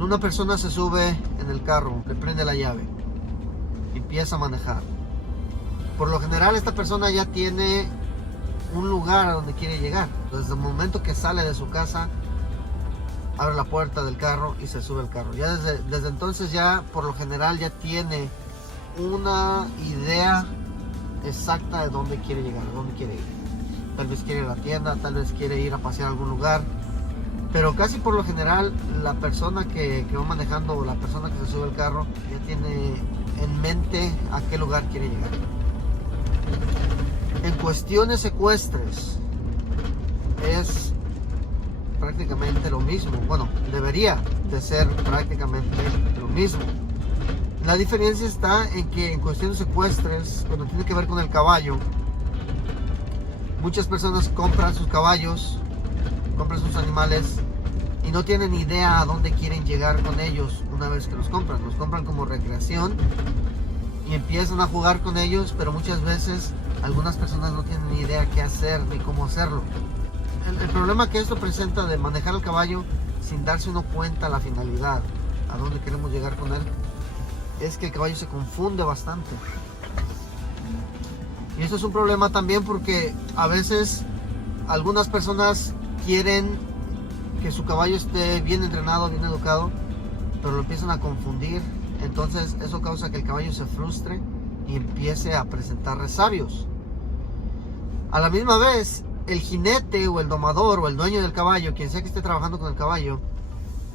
Cuando una persona se sube en el carro, le prende la llave, empieza a manejar. Por lo general esta persona ya tiene un lugar a donde quiere llegar. Desde el momento que sale de su casa, abre la puerta del carro y se sube al carro. Ya desde entonces ya por lo general ya tiene una idea exacta de dónde quiere llegar, a dónde quiere ir. Tal vez quiere ir a la tienda, tal vez quiere ir a pasear a algún lugar. Pero casi por lo general la persona que va manejando o la persona que se sube al carro ya tiene en mente a qué lugar quiere llegar. En cuestiones ecuestres es prácticamente lo mismo. Bueno, debería de ser prácticamente lo mismo. La diferencia está en que en cuestiones ecuestres, cuando tiene que ver con el caballo, muchas personas compran sus caballos, compran sus animales y no tienen idea a dónde quieren llegar con ellos una vez que los compran. Los compran como recreación y empiezan a jugar con ellos, pero muchas veces algunas personas no tienen ni idea qué hacer ni cómo hacerlo. El problema que esto presenta de manejar el caballo sin darse uno cuenta la finalidad, a dónde queremos llegar con él, es que el caballo se confunde bastante. Y eso es un problema también porque a veces algunas personas quieren que su caballo esté bien entrenado, bien educado, pero lo empiezan a confundir. Entonces eso causa que el caballo se frustre y empiece a presentar resabios. A la misma vez, el jinete o el domador o el dueño del caballo, quien sea que esté trabajando con el caballo,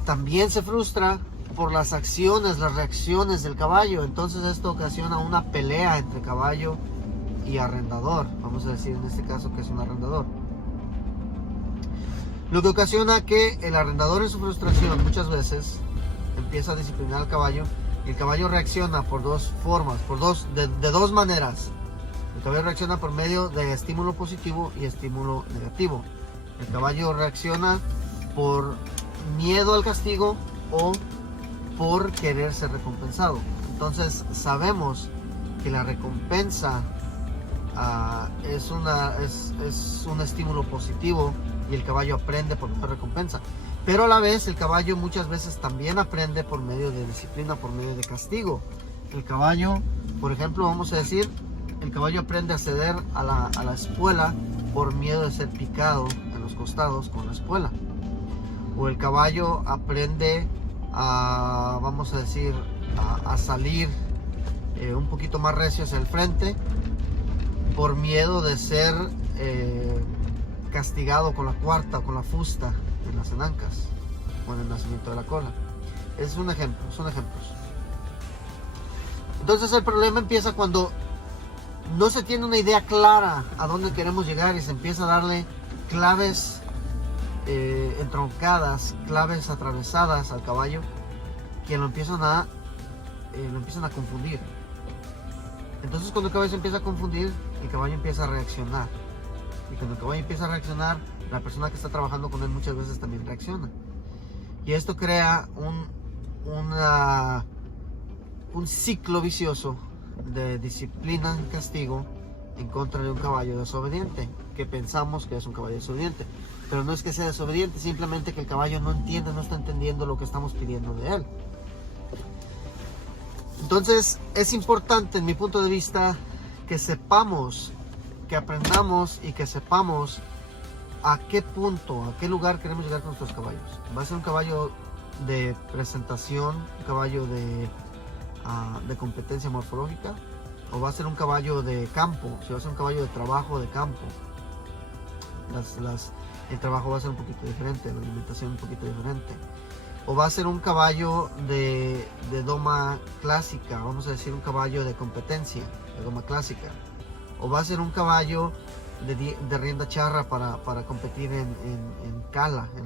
también se frustra por las acciones, las reacciones del caballo. Entonces esto ocasiona una pelea entre caballo y arrendador. Vamos a decir en este caso que es un arrendador. Lo que ocasiona que el arrendador en su frustración muchas veces empieza a disciplinar al caballo y el caballo reacciona por dos formas, de dos maneras. El caballo reacciona por medio de estímulo positivo y estímulo negativo. El caballo reacciona por miedo al castigo o por querer ser recompensado. Entonces sabemos que la recompensa es un estímulo positivo y el caballo aprende por medio de recompensa. Pero a la vez el caballo muchas veces también aprende por medio de disciplina, por medio de castigo. El caballo, por ejemplo, vamos a decir, el caballo aprende a ceder a la espuela por miedo de ser picado en los costados con la espuela. O el caballo aprende a, vamos a decir, a salir un poquito más recio hacia el frente por miedo de ser castigado con la cuarta o con la fusta en las enancas o en el nacimiento de la cola. Es un ejemplo, son ejemplos. Entonces el problema empieza cuando no se tiene una idea clara a dónde queremos llegar y se empieza a darle claves entroncadas, claves atravesadas al caballo que lo empiezan a confundir. Entonces cuando el caballo se empieza a confundir, el caballo empieza a reaccionar. Y cuando el caballo empieza a reaccionar, la persona que está trabajando con él muchas veces también reacciona. Y esto crea un ciclo vicioso de disciplina y castigo en contra de un caballo desobediente, que pensamos que es un caballo desobediente. Pero no es que sea desobediente, simplemente que el caballo no entiende, no está entendiendo lo que estamos pidiendo de él. Entonces es importante, en mi punto de vista, que sepamos, que aprendamos y que sepamos a qué punto, a qué lugar queremos llegar con nuestros caballos. ¿Va a ser un caballo de presentación, un caballo de competencia morfológica? ¿O va a ser un caballo de campo? Si va a ser un caballo de trabajo de campo, el trabajo va a ser un poquito diferente, la alimentación un poquito diferente. O va a ser un caballo de doma clásica, vamos a decir un caballo de competencia, de doma clásica. O va a ser un caballo de rienda charra para competir en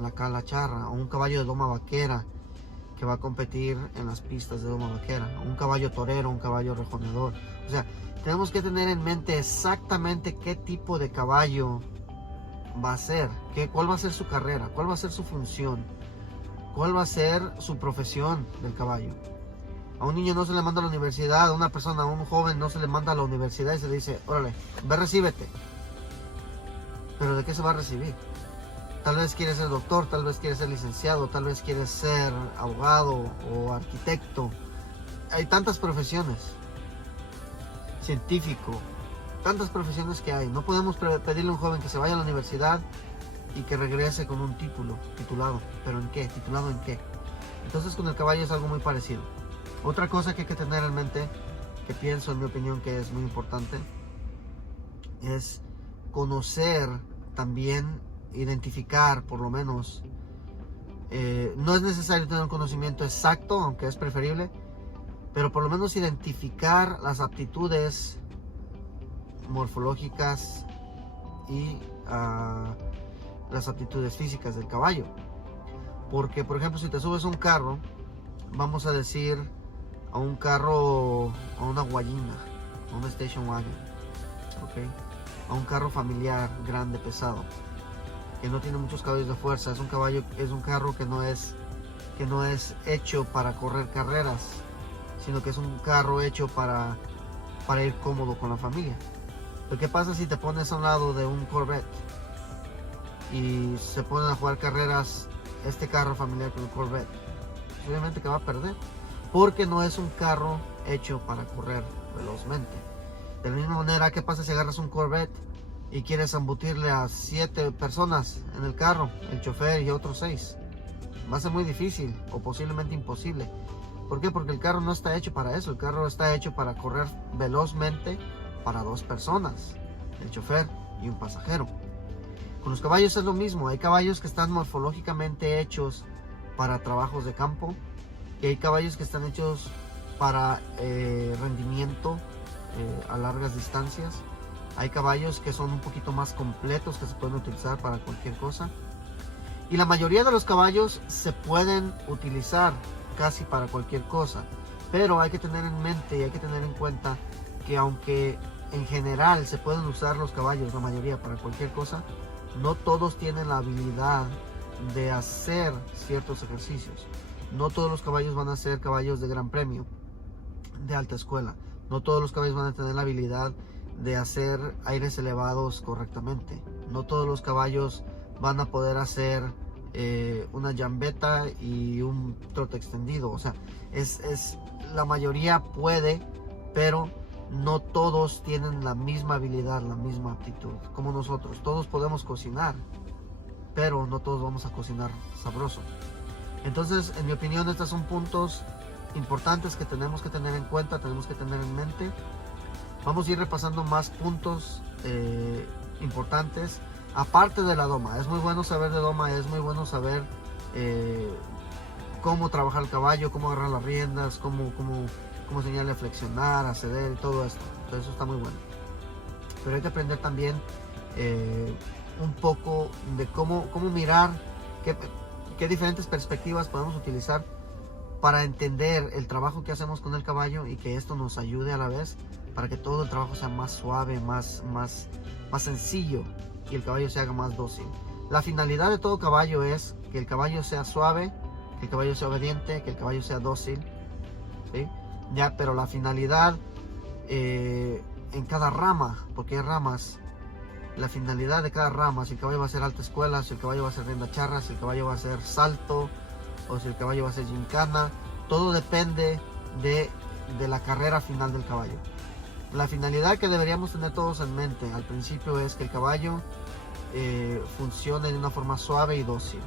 la cala charra. O un caballo de doma vaquera que va a competir en las pistas de doma vaquera. O un caballo torero, un caballo rejoneador. O sea, tenemos que tener en mente exactamente qué tipo de caballo va a ser, cuál va a ser su carrera, cuál va a ser su función, cuál va a ser su profesión del caballo. A un niño no se le manda a la universidad, a una persona, a un joven no se le manda a la universidad y se le dice, órale, ve, recíbete. ¿Pero de qué se va a recibir? Tal vez quieres ser doctor, tal vez quieres ser licenciado, tal vez quieres ser abogado o arquitecto. Hay tantas profesiones, científico, tantas profesiones que hay. No podemos pedirle a un joven que se vaya a la universidad y que regrese con un titulado. ¿Pero en qué? ¿Titulado en qué? Entonces con el caballo es algo muy parecido. Otra cosa que hay que tener en mente, que pienso en mi opinión que es muy importante, es conocer también, identificar por lo menos, no es necesario tener un conocimiento exacto, aunque es preferible, pero por lo menos identificar las aptitudes morfológicas y las aptitudes físicas del caballo. Porque por ejemplo, si te subes a un carro, vamos a decir a un carro, a una guayina, a un station wagon, ¿okay? A un carro familiar grande, pesado, que no tiene muchos caballos de fuerza, es un carro que no es hecho para correr carreras, sino que es un carro hecho para ir cómodo con la familia. Pero ¿qué pasa si te pones a un lado de un Corvette y se ponen a jugar carreras este carro familiar con el Corvette? Obviamente que va a perder, porque no es un carro hecho para correr velozmente. De la misma manera, ¿qué pasa si agarras un Corvette y quieres embutirle a 7 personas en el carro, el chofer y otros 6? Va a ser muy difícil o posiblemente imposible. ¿Por qué? Porque el carro no está hecho para eso. El carro está hecho para correr velozmente para 2 personas, el chofer y un pasajero. Con los caballos es lo mismo. Hay caballos que están morfológicamente hechos para trabajos de campo y hay caballos que están hechos para rendimiento a largas distancias. Hay caballos que son un poquito más completos, que se pueden utilizar para cualquier cosa, y la mayoría de los caballos se pueden utilizar casi para cualquier cosa, pero hay que tener en mente y hay que tener en cuenta que aunque en general se pueden usar los caballos, la mayoría, para cualquier cosa, no todos tienen la habilidad de hacer ciertos ejercicios. No todos los caballos van a ser caballos de gran premio, de alta escuela. No todos los caballos van a tener la habilidad de hacer aires elevados correctamente. No todos los caballos van a poder hacer una jambeta y un trote extendido. O sea, la mayoría puede, pero no todos tienen la misma habilidad, la misma aptitud como nosotros. Todos podemos cocinar, pero no todos vamos a cocinar sabroso. Entonces, en mi opinión, estos son puntos importantes que tenemos que tener en cuenta, tenemos que tener en mente. Vamos a ir repasando más puntos importantes, aparte de la doma. Es muy bueno saber de doma, es muy bueno saber cómo trabajar el caballo, cómo agarrar las riendas, cómo enseñarle a flexionar, a ceder y todo esto. Entonces eso está muy bueno. Pero hay que aprender también un poco de cómo mirar, qué diferentes perspectivas podemos utilizar para entender el trabajo que hacemos con el caballo y que esto nos ayude a la vez para que todo el trabajo sea más suave, más sencillo y el caballo se haga más dócil. La finalidad de todo caballo es que el caballo sea suave, que el caballo sea obediente, que el caballo sea dócil, ¿sí? Ya, pero la finalidad en cada rama, porque hay ramas, la finalidad de cada rama, si el caballo va a ser alta escuela, si el caballo va a ser rienda charra, si el caballo va a ser salto, o si el caballo va a ser gincana, todo depende de la carrera final del caballo. La finalidad que deberíamos tener todos en mente al principio es que el caballo funcione de una forma suave y dócil.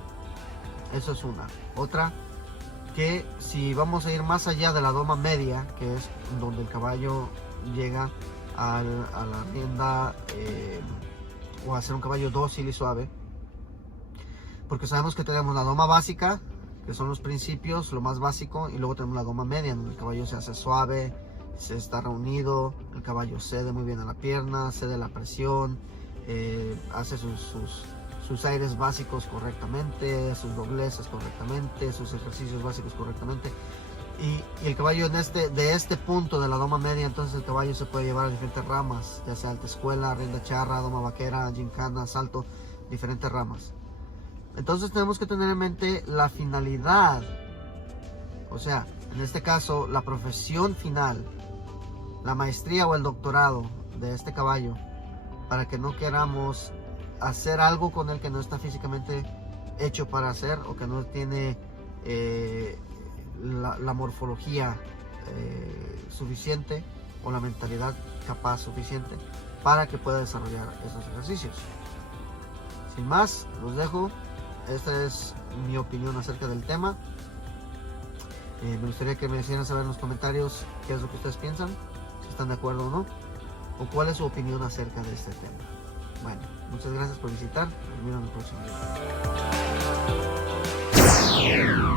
Eso es una. Otra, que si vamos a ir más allá de la doma media, que es donde el caballo llega a la rienda o a ser un caballo dócil y suave, porque sabemos que tenemos la doma básica, que son los principios, lo más básico, y luego tenemos la doma media, donde el caballo se hace suave, se está reunido, el caballo cede muy bien a la pierna, cede la presión, hace sus aires básicos correctamente, sus dobleces correctamente, sus ejercicios básicos correctamente. Y el caballo de este punto de la doma media, entonces el caballo se puede llevar a diferentes ramas, ya sea alta escuela, rienda charra, doma vaquera, gincana, salto, diferentes ramas. Entonces tenemos que tener en mente la finalidad, o sea, en este caso la profesión final, la maestría o el doctorado de este caballo, para que no queramos hacer algo con él que no está físicamente hecho para hacer, o que no tiene la morfología suficiente, o la mentalidad capaz suficiente para que pueda desarrollar esos ejercicios. Sin más, los dejo. Esta es mi opinión acerca del tema. Me gustaría que me hicieran saber en los comentarios qué es lo que ustedes piensan, si están de acuerdo o no, o cuál es su opinión acerca de este tema. Bueno, muchas gracias por visitar. Nos vemos en el próximo video.